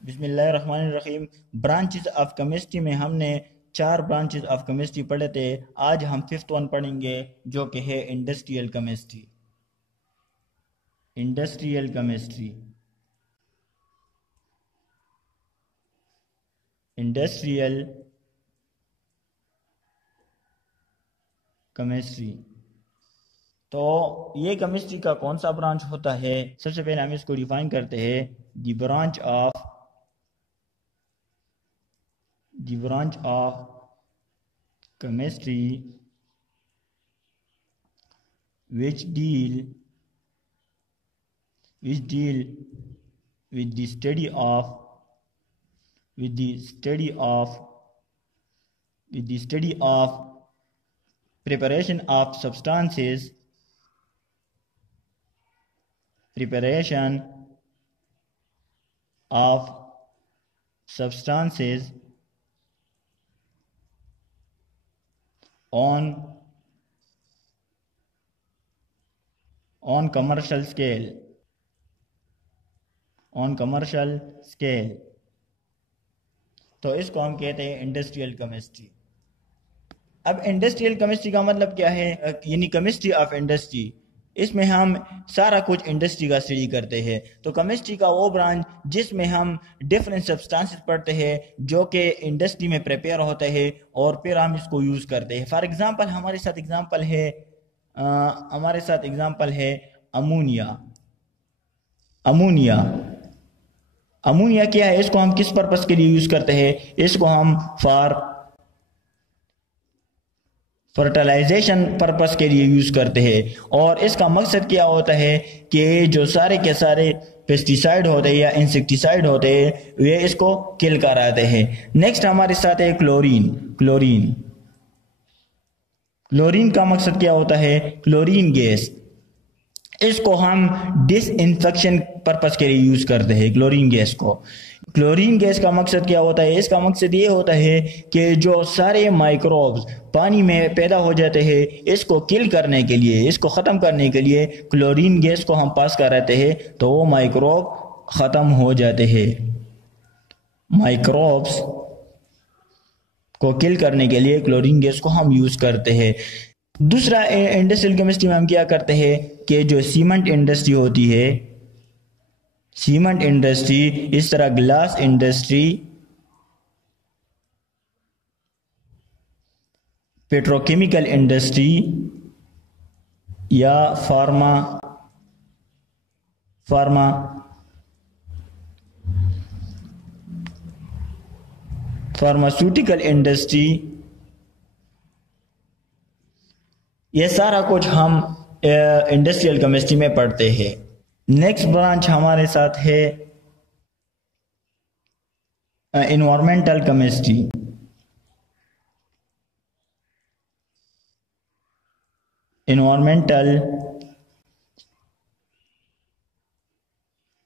बिस्मिल्लाहिर्रहमानिर्रहीम। Branches of chemistry में हमने 4 ब्रांचेस ऑफ केमिस्ट्री पढ़े थे। आज हम फिफ्थ वन पढ़ेंगे जो कि है industrial chemistry. Industrial chemistry industrial chemistry तो ये केमिस्ट्री का कौन सा ब्रांच होता है? सबसे पहले हम इसको डिफाइन करते हैं। The branch of chemistry which deal with the study of preparation of substances on commercial scale तो इसको हम कहते हैं इंडस्ट्रियल केमिस्ट्री। अब इंडस्ट्रियल केमिस्ट्री का मतलब क्या है? यानी केमिस्ट्री ऑफ इंडस्ट्री। इसमें हम सारा कुछ इंडस्ट्री का स्टडी करते हैं। तो केमिस्ट्री का वो ब्रांच जिसमें हम डिफरेंट सब्सटेंसेस पढ़ते हैं जो कि इंडस्ट्री में प्रिपेयर होते हैं और फिर हम इसको यूज़ करते हैं। फॉर एग्जांपल हमारे साथ एग्जांपल है अमोनिया क्या है? इसको हम किस पर्पस के लिए यूज करते हैं? इसको हम फॉर फर्टिलाइजेशन पर्पस के लिए यूज करते हैं। और इसका मकसद क्या होता है कि जो सारे के सारे पेस्टिसाइड होते हैं या इंसेक्टिसाइड होते हैं वे इसको किल कराते हैं। नेक्स्ट हमारे साथ है क्लोरीन का मकसद क्या होता है? क्लोरीन गैस, इसको हम डिसइंफेक्शन पर्पस के लिए यूज करते हैं। क्लोरीन गैस का मकसद क्या होता है? इसका मकसद ये होता है कि जो सारे माइक्रोब्स पानी में पैदा हो जाते हैं इसको किल करने के लिए, इसको ख़त्म करने के लिए क्लोरीन गैस को हम पास कराते हैं तो वो माइक्रोब ख़त्म हो जाते हैं। माइक्रोब्स को किल करने के लिए क्लोरीन गैस को हम यूज करते हैं। दूसरा इंडस्ट्रियल केमिस्ट्री में हम क्या करते हैं कि जो सीमेंट इंडस्ट्री होती है, सीमेंट इंडस्ट्री, इस तरह ग्लास इंडस्ट्री, पेट्रोकेमिकल इंडस्ट्री या फार्मास्यूटिकल इंडस्ट्री, ये सारा कुछ हम इंडस्ट्रियल केमिस्ट्री में पढ़ते हैं। नेक्स्ट ब्रांच हमारे साथ है एनवायरमेंटल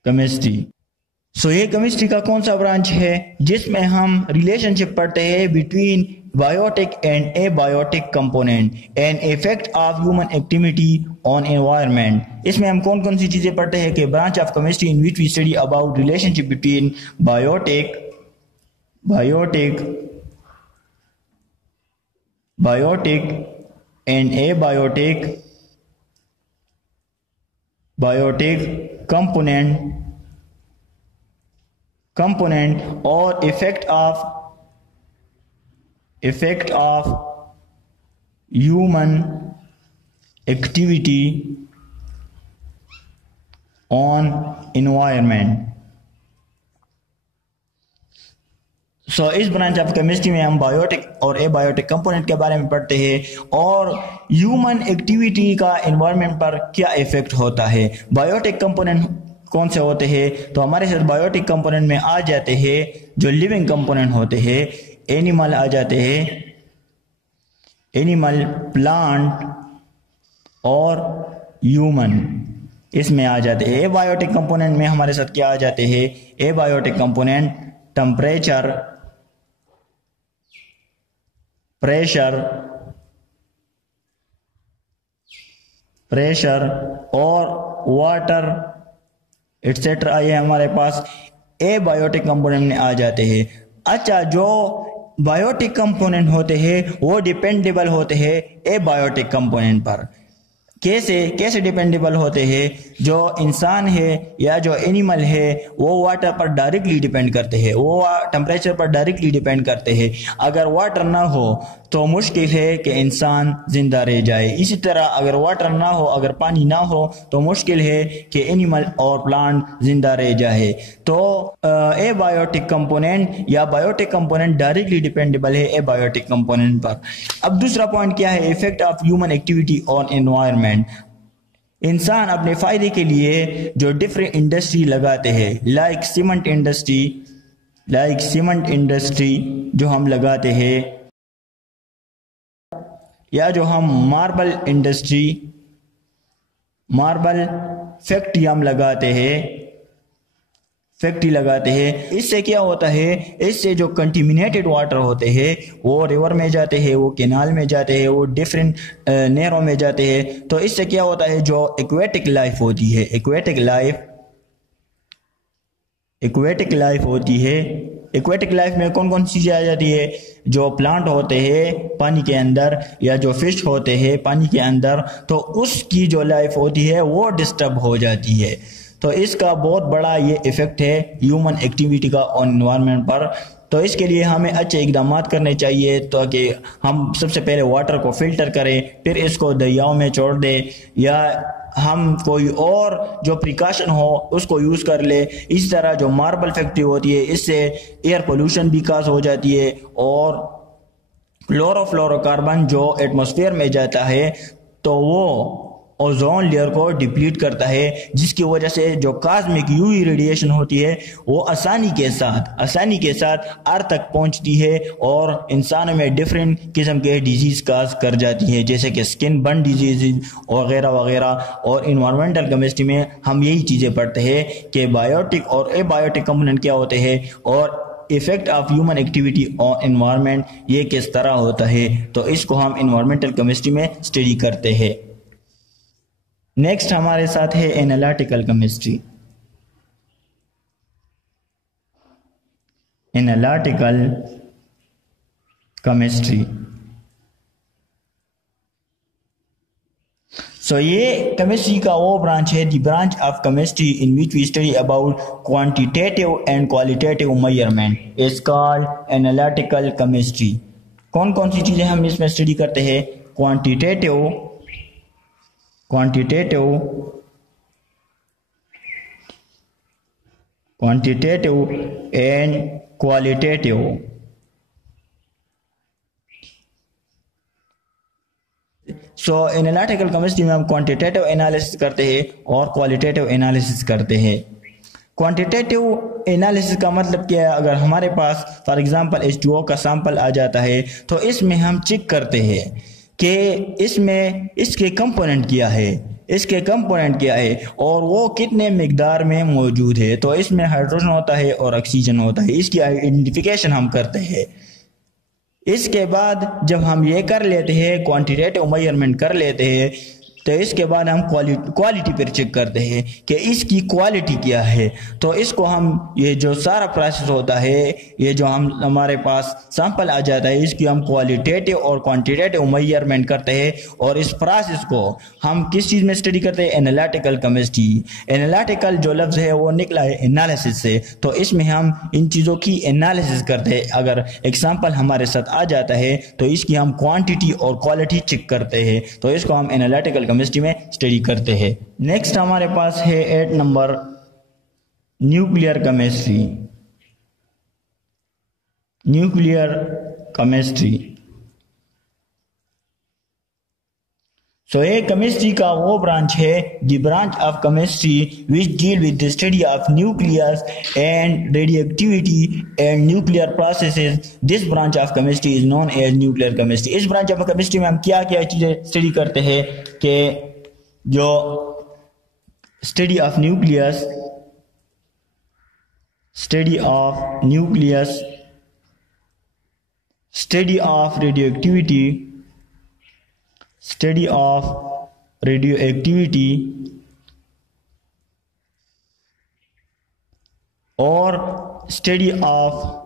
केमिस्ट्री। सो ये केमिस्ट्री का कौन सा ब्रांच है जिसमें हम रिलेशनशिप पढ़ते हैं between biotic and abiotic component and effect of human activity on environment. इसमें हम कौन कौन सी चीजें पढ़ते हैं कि branch of chemistry in which we study about relationship between biotic and abiotic component or effect of human activity on environment। So इस ब्रांच ऑफ केमिस्ट्री में हम बायोटिक और एबायोटिक कंपोनेंट के बारे में पढ़ते हैं और ह्यूमन एक्टिविटी का एनवायरनमेंट पर क्या इफेक्ट होता है। बायोटिक कंपोनेंट कौन से होते हैं? तो हमारे साथ बायोटिक कंपोनेंट में आ जाते हैं जो लिविंग कंपोनेंट होते हैं, एनिमल आ जाते हैं, एनिमल, प्लांट और ह्यूमन इसमें आ जाते हैं। एबायोटिक कंपोनेंट में हमारे साथ क्या आ जाते हैं? एबायोटिक कंपोनेंट टेम्परेचर, प्रेशर और वाटर एटसेट्रा। ये हमारे पास एबायोटिक कंपोनेंट में आ जाते हैं। अच्छा, जो बायोटिक कंपोनेंट होते हैं वो डिपेंडेबल होते हैं एबायोटिक कंपोनेंट पर। कैसे कैसे डिपेंडेबल होते हैं? जो इंसान है या जो एनिमल है वो वाटर पर डायरेक्टली डिपेंड करते हैं, वो टेम्परेचर पर डायरेक्टली डिपेंड करते हैं। अगर वाटर ना हो तो मुश्किल है कि इंसान जिंदा रह जाए। इसी तरह अगर वाटर ना हो, अगर पानी ना हो तो मुश्किल है कि एनिमल और प्लांट जिंदा रह जाए। तो एबायोटिक कंपोनेंट या बायोटिक कंपोनेंट डायरेक्टली डिपेंडेबल है एबायोटिक कंपोनेंट पर। अब दूसरा पॉइंट क्या है? Effect of human activity on environment. इंसान अपने फायदे के लिए जो डिफरेंट इंडस्ट्री लगाते हैं, लाइक सीमेंट इंडस्ट्री जो हम लगाते हैं, या जो हम मार्बल फैक्ट्री हम लगाते हैं। इससे क्या होता है? इससे जो कंटिमिनेटेड वाटर होते हैं वो रिवर में जाते हैं, वो कैनाल में जाते हैं, वो डिफरेंट नहरों में जाते हैं। तो इससे क्या होता है? जो एक्वेटिक लाइफ होती है, एक्वेटिक लाइफ में कौन कौन सी चीजें आ जाती है? जो प्लांट होते हैं पानी के अंदर या जो फिश होते हैं पानी के अंदर, तो उसकी जो लाइफ होती है वो डिस्टर्ब हो जाती है। तो इसका बहुत बड़ा ये इफेक्ट है ह्यूमन एक्टिविटी का ऑन एनवायरनमेंट पर। तो इसके लिए हमें अच्छे इकदाम करने चाहिए ताकि हम सबसे पहले वाटर को फिल्टर करें, फिर इसको दरियाओं में छोड़ दें, या हम कोई और जो प्रिकॉशन हो उसको यूज कर ले। इस तरह जो मार्बल फैक्ट्री होती है इससे एयर पोल्यूशन भी काज हो जाती है, और क्लोरोफ्लोरोकार्बन जो एटमॉस्फेयर में जाता है तो वो ओजोन लेयर को डिप्लीट करता है, जिसकी वजह से जो कॉस्मिक यूवी रेडिएशन होती है वो आसानी के साथ अर्थ तक पहुंचती है और इंसानों में डिफरेंट किस्म के डिजीज काज कर जाती है, जैसे कि स्किन बर्न डिजीज वगैरह वगैरह। और इन्वायरमेंटल केमिस्ट्री में हम यही चीजें पढ़ते हैं कि बायोटिक और एबायोटिक कंपोनेंट क्या होते हैं और effect of human activity on environment ये किस तरह होता है। तो इसको हम इन्वायरमेंटल केमिस्ट्री में स्टडी करते हैं। नेक्स्ट हमारे साथ है एनालिटिकल केमिस्ट्री। सो ये केमिस्ट्री का वो ब्रांच है, the branch of chemistry in which we study about quantitative and qualitative measurement is called analytical chemistry. कौन कौन सी चीजें हम इसमें स्टडी करते हैं? Quantitative and qualitative. So analytical chemistry में हम क्वांटिटेटिव एनालिसिस करते हैं और क्वालिटेटिव एनालिसिस करते हैं। क्वांटिटेटिव एनालिसिस का मतलब क्या है? अगर हमारे पास फॉर एग्जांपल H2O का सैंपल आ जाता है तो इसमें हम चेक करते हैं कि इसमें इसके कंपोनेंट क्या है और वो कितने मिकदार में मौजूद है। तो इसमें हाइड्रोजन होता है और ऑक्सीजन होता है, इसकी आइडेंटिफिकेशन हम करते हैं। इसके बाद जब हम ये कर लेते हैं, क्वांटिटेटिव मेजरमेंट कर लेते हैं, तो इसके बाद हम क्वालिटी पर चेक करते हैं कि इसकी क्वालिटी क्या है। तो इसको हम ये जो सारा प्रोसेस होता है, ये जो हमारे पास सैंपल आ जाता है, इसकी हम क्वालिटेटिव और क्वांटिटेटिव मेजरमेंट करते हैं। और इस प्रोसेस को हम किस चीज़ में स्टडी करते हैं? Analytical chemistry. एनालिटिकल जो लफ्ज़ है वो निकला है एनालिसिस से, तो इसमें हम इन चीज़ों की एनालिसिस करते हैं। अगर एग्जाम्पल हमारे साथ आ जाता है तो इसकी हम क्वांटिटी और क्वालिटी चेक करते हैं, तो इसको हम एनालिटिकल केमिस्ट्री में स्टडी करते हैं। नेक्स्ट हमारे पास है 8 नंबर न्यूक्लियर केमिस्ट्री। सो ये केमिस्ट्री का वो ब्रांच है, the branch of chemistry which deal with the study of nucleus and radioactivity and nuclear processes. This branch of chemistry is known as nuclear chemistry. इस branch of chemistry में हम क्या क्या चीजें स्टडी करते हैं कि जो study of nucleus, study of radioactivity, और स्टडी ऑफ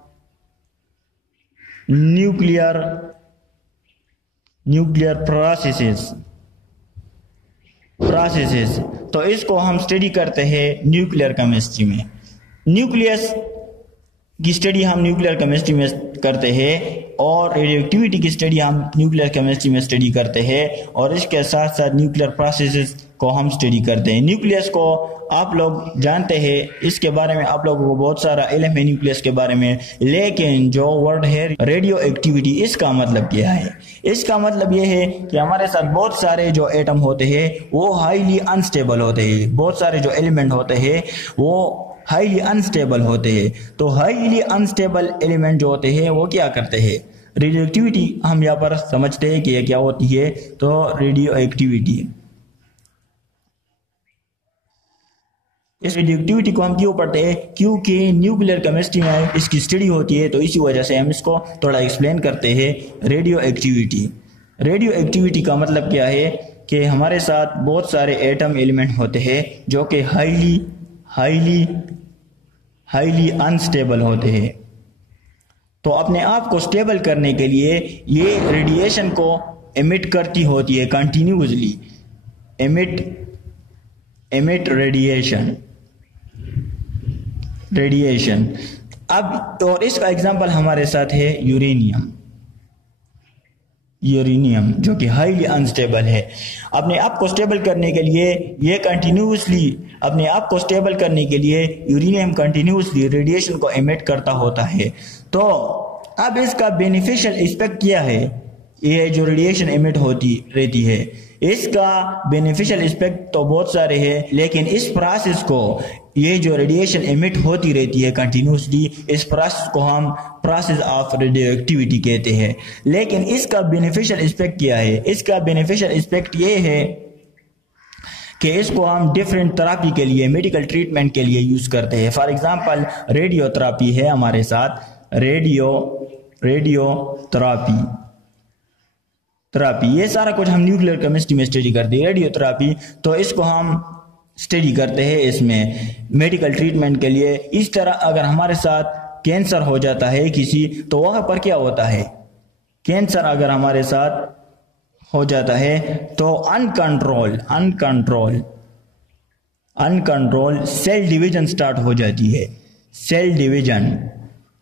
न्यूक्लियर प्रोसेसेस। तो इसको हम स्टडी करते हैं न्यूक्लियर केमिस्ट्री में। न्यूक्लियस की स्टडी हम न्यूक्लियर केमिस्ट्री में करते हैं और रेडियोएक्टिविटी की स्टडी हम न्यूक्लियर केमिस्ट्री में स्टडी करते हैं और इसके साथ साथ न्यूक्लियर प्रोसेसेस को हम स्टडी करते हैं। न्यूक्लियस को आप लोग जानते हैं, इसके बारे में आप लोगों को बहुत सारा इल्म है न्यूक्लियस के बारे में, लेकिन जो वर्ड है रेडियो एक्टिविटी, इसका मतलब क्या है? इसका मतलब ये है कि हमारे साथ बहुत सारे जो एटम होते हैं वो हाईली अनस्टेबल होते हैं, बहुत सारे जो एलिमेंट होते हैं वो हाईली अनस्टेबल होते हैं। तो हाईली अनस्टेबल एलिमेंट जो होते हैं वो क्या करते हैं? रेडियो एक्टिविटी हम यहाँ पर समझते हैं कि ये क्या होती है। तो रेडियो एक्टिविटी, इस रेडियो एक्टिविटी को हम क्यों पढ़ते हैं? क्योंकि न्यूक्लियर केमिस्ट्री में इसकी स्टडी होती है, तो इसी वजह से हम इसको थोड़ा एक्सप्लेन करते हैं। रेडियो एक्टिविटी का मतलब क्या है कि हमारे साथ बहुत सारे एटम एलिमेंट होते हैं जो कि हाईली अनस्टेबल होते हैं। तो अपने आप को स्टेबल करने के लिए ये रेडिएशन को एमिट करती होती है कंटिन्यूसली, एमिट रेडिएशन। अब और इसका एग्जांपल हमारे साथ है यूरेनियम जो कि हाईली अनस्टेबल है। अपने आप को स्टेबल करने के लिए ये कंटिन्यूसली अपने आप को स्टेबल करने के लिए यूरेनियम कंटिन्यूसली रेडिएशन को एमिट करता होता है। तो अब इसका बेनिफिशियल एस्पेक्ट क्या है? ये जो रेडिएशन एमिट होती रहती है, इसका बेनिफिशियल एस्पेक्ट तो बहुत सारे हैं, लेकिन इस प्रोसेस को, ये जो रेडिएशन एमिट होती रहती है कंटिन्यूसली, इस प्रोसेस को हम प्रोसेस ऑफ रेडियो एक्टिविटी कहते हैं। लेकिन इसका बेनिफिशियल एस्पेक्ट क्या है? इसका बेनिफिशियल एस्पेक्ट ये है कि इसको हम डिफरेंट थेरेपी के लिए, मेडिकल ट्रीटमेंट के लिए यूज करते हैं। फॉर एग्जांपल रेडियोथेरेपी है हमारे साथ, रेडियोथेरेपी ये सारा कुछ हम न्यूक्लियर केमिस्ट्री में स्टडी करते हैं। रेडियोथेरेपी तो इसको हम स्टडी करते हैं इसमें मेडिकल ट्रीटमेंट के लिए। इस तरह अगर हमारे साथ कैंसर हो जाता है किसी, तो वहां पर क्या होता है? कैंसर अगर हमारे साथ हो जाता है तो अनकंट्रोल सेल डिवीजन स्टार्ट हो जाती है। सेल डिवीजन,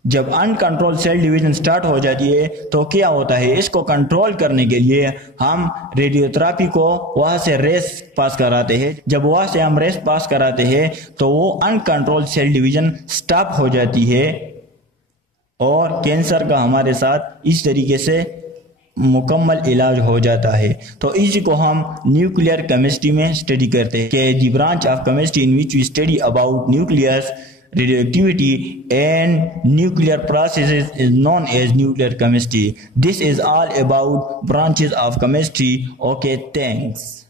जब अनकंट्रोल सेल डिवीजन स्टार्ट हो जाती है तो क्या होता है? इसको कंट्रोल करने के लिए हम रेडियोथेरेपी को वहां से रेस पास कराते हैं। जब वहां से हम रेस पास कराते हैं तो वो अनकंट्रोल सेल डिवीजन स्टॉप हो जाती है और कैंसर का हमारे साथ इस तरीके से मुकम्मल इलाज हो जाता है। तो इसी को हम न्यूक्लियर केमिस्ट्री में स्टडी करते हैं कि the branch of chemistry in which we study about nucleus, radioactivity and nuclear processes is known as nuclear chemistry. This is all about branches of chemistry. Okay, thanks.